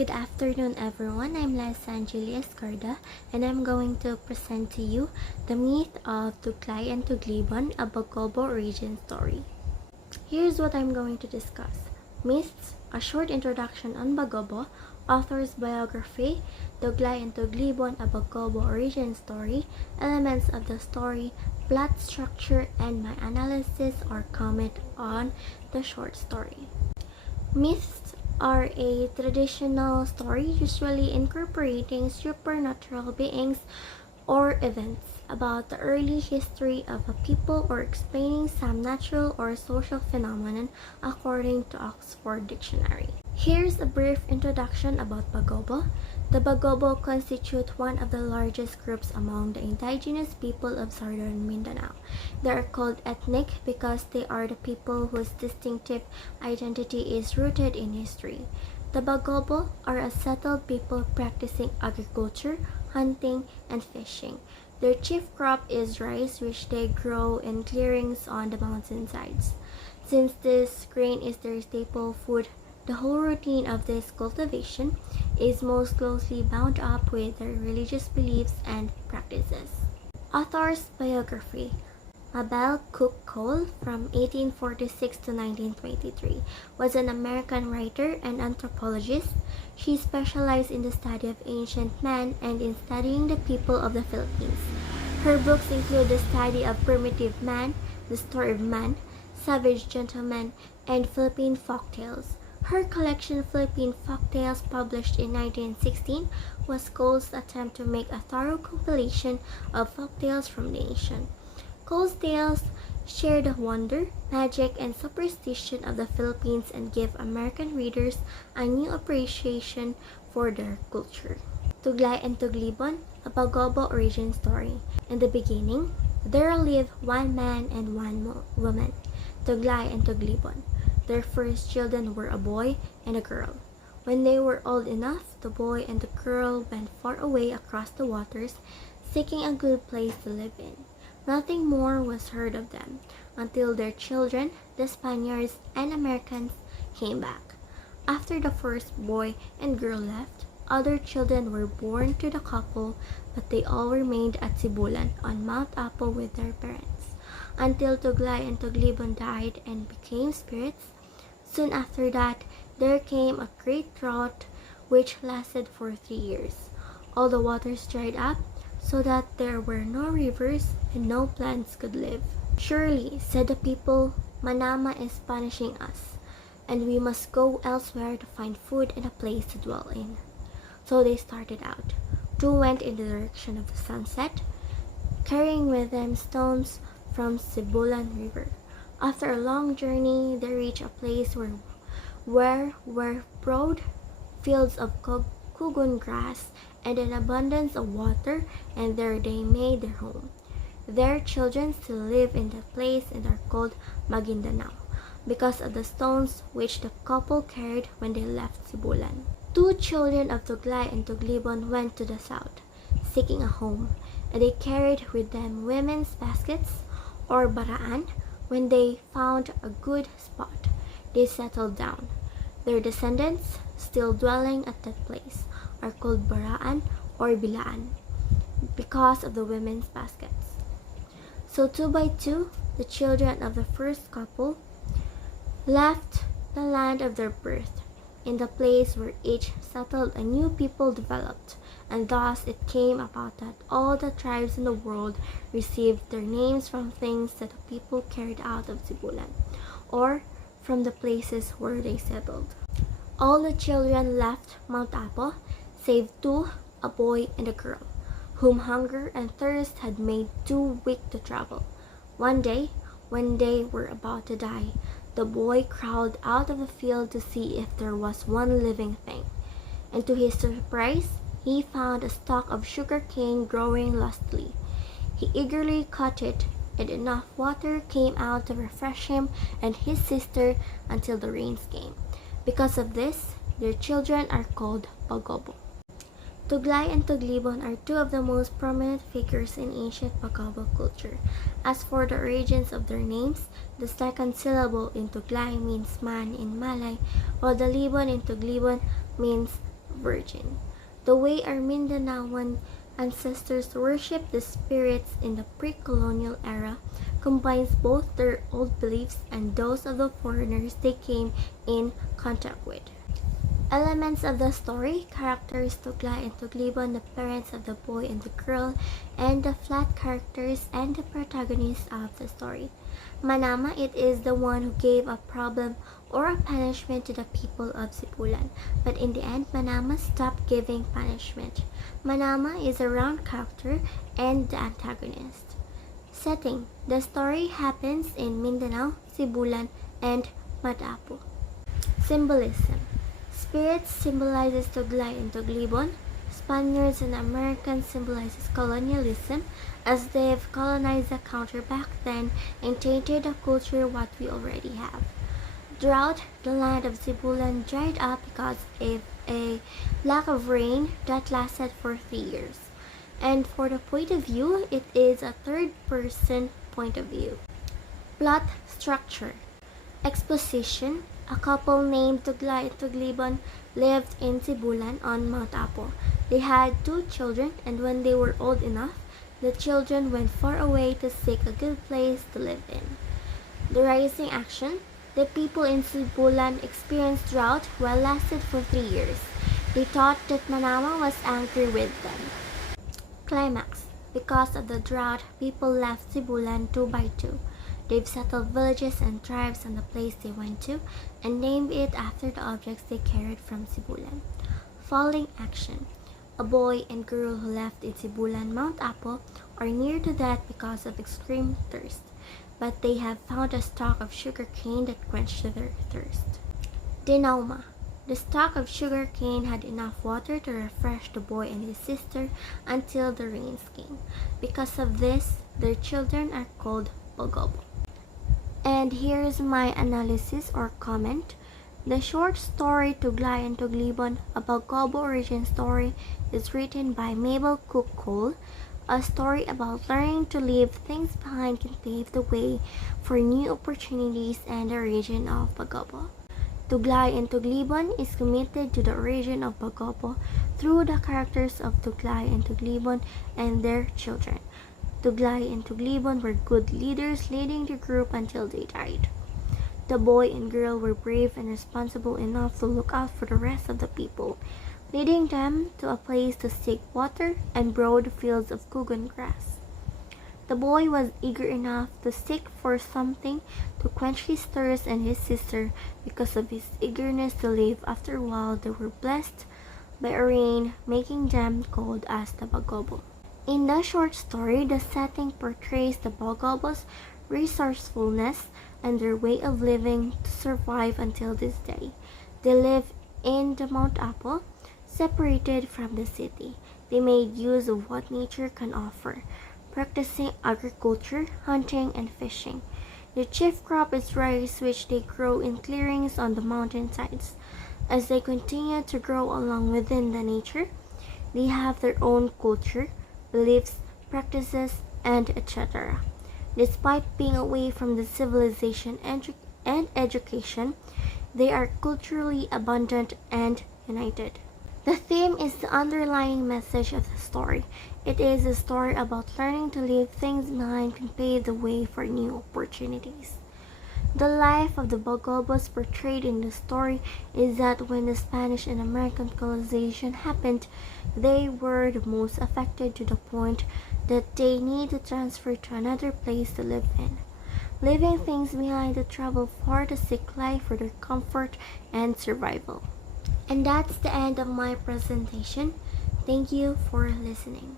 Good afternoon, everyone. I'm Liza Angelia Escarda, and I'm going to present to you the myth of Toglai and Toglibon, a Bagobo origin story. Here's what I'm going to discuss. Myths, a short introduction on Bagobo, author's biography, Toglai and Toglibon, a Bagobo origin story, elements of the story, plot structure, and my analysis or comment on the short story. Myths are a traditional story usually incorporating supernatural beings or events about the early history of a people or explaining some natural or social phenomenon according to Oxford Dictionary. Here's a brief introduction about Bagobo. The Bagobo constitute one of the largest groups among the indigenous people of southern Mindanao. They are called ethnic because they are the people whose distinctive identity is rooted in history. The Bagobo are a settled people practicing agriculture, hunting, and fishing. Their chief crop is rice, which they grow in clearings on the mountainsides. Since this grain is their staple food, the whole routine of this cultivation is most closely bound up with their religious beliefs and practices. Author's biography. Mabel Cook Cole, from 1846 to 1923, was an American writer and anthropologist. She specialized in the study of ancient man and in studying the people of the Philippines. Her books include the study of primitive man, the story of man, savage gentlemen, and Philippine folktales. Her collection Philippine Folktales, published in 1916, was Cole's attempt to make a thorough compilation of folktales from the nation. Cole's tales share the wonder, magic, and superstition of the Philippines and give American readers a new appreciation for their culture. Toglai and Toglibon, a Bagobo origin story. In the beginning, there lived one man and one woman, Toglai and Toglibon. Their first children were a boy and a girl. When they were old enough, the boy and the girl went far away across the waters, seeking a good place to live in. Nothing more was heard of them until their children, the Spaniards and Americans, came back. After the first boy and girl left, other children were born to the couple, but they all remained at Sibulan on Mount Apo with their parents, until Toglai and Toglibon died and became spirits. Soon after that, there came a great drought which lasted for 3 years. All the waters dried up, so that there were no rivers and no plants could live. Surely, said the people, Manama is punishing us, and we must go elsewhere to find food and a place to dwell in. So they started out. 2 went in the direction of the sunset, carrying with them stones from Sibulan River. After a long journey, they reached a place where were broad fields of kugon grass and an abundance of water, and there they made their home. Their children still live in that place and are called Maguindanao, because of the stones which the couple carried when they left Sibulan. 2 children of Toglai and Toglibon went to the south, seeking a home, and they carried with them women's baskets, or baraan. When they found a good spot, they settled down. Their descendants, still dwelling at that place, are called baraan or bilaan because of the women's baskets. So 2 by 2, the children of the first couple left the land of their birth. In the place where each settled, a new people developed, and thus it came about that all the tribes in the world received their names from things that the people carried out of Sibulan, or from the places where they settled. All the children left Mount Apo, save 2, a boy and a girl, whom hunger and thirst had made too weak to travel. One day, when they were about to die, the boy crawled out of the field to see if there was one living thing, and to his surprise, he found a stalk of sugar cane growing lustily. He eagerly cut it, and enough water came out to refresh him and his sister until the rains came. Because of this, their children are called Bagobo. Toglai and Toglibon are 2 of the most prominent figures in ancient Bagobo culture. As for the origins of their names, the second syllable in Toglai means man in Malay, while the Libon in Toglibon means virgin. The way our Mindanaoan ancestors worshipped the spirits in the pre-colonial era combines both their old beliefs and those of the foreigners they came in contact with. Elements of the story: characters Toglai and Toglibon, the parents of the boy and the girl, and the flat characters and the protagonists of the story. Manama, it is the one who gave a problem or a punishment to the people of Sipulan, but in the end Manama stopped giving punishment. Manama is a round character and the antagonist. Setting: the story happens in Mindanao, Sibulan, and Matapo. Symbolism: spirits symbolizes Toglai and Toglibon. Spaniards and Americans symbolizes colonialism, as they've colonized the country back then and tainted the culture what we already have. Drought: the land of Sibulan dried up because of a lack of rain that lasted for 3 years. And for the point of view, it is a third-person point of view. Plot structure: exposition: a couple named Toglai and Toglibon lived in Sibulan on Mount Apo. They had 2 children, and when they were old enough, the children went far away to seek a good place to live in. The rising action: the people in Sibulan experienced drought which lasted for 3 years. They thought that Manama was angry with them. Climax: because of the drought, people left Sibulan 2 by 2. They've settled villages and tribes on the place they went to and named it after the objects they carried from Sibulan. Falling action: a boy and girl who left in Sibulan, Mount Apo, are near to death because of extreme thirst, but they have found a stalk of sugar cane that quenched their thirst. Dinauma: the stalk of sugar cane had enough water to refresh the boy and his sister until the rains came. Because of this, their children are called Bagobo. And here's my analysis or comment. The short story Toglai and Toglibon, a Bagobo origin story, is written by Mabel Cook Cole. A story about learning to leave things behind can pave the way for new opportunities in the region of Bagobo. Toglai and Toglibon is committed to the origin of Bagobo through the characters of Toglai and Toglibon and their children. Toglai and Toglibon were good leaders, leading the group until they died. The boy and girl were brave and responsible enough to look out for the rest of the people, leading them to a place to seek water and broad fields of kugon grass. The boy was eager enough to seek for something to quench his thirst, and his sister, because of his eagerness to live. After a while, they were blessed by a rain, making them called as the Bagobo. In the short story, the setting portrays the Bagobos' resourcefulness and their way of living to survive until this day. They live in the Mount Apo, separated from the city. They made use of what nature can offer, practicing agriculture, hunting, and fishing. The chief crop is rice, which they grow in clearings on the mountainsides. As they continue to grow along within the nature, they have their own culture, beliefs, practices, and etc. Despite being away from the civilization and education, they are culturally abundant and united. The theme is the underlying message of the story. It is a story about learning to leave things behind and pave the way for new opportunities. The life of the Bagobos portrayed in the story is that when the Spanish and American colonization happened, they were the most affected to the point that they need to transfer to another place to live in, leaving things behind to travel far to seek life for their comfort and survival. And that's the end of my presentation. Thank you for listening.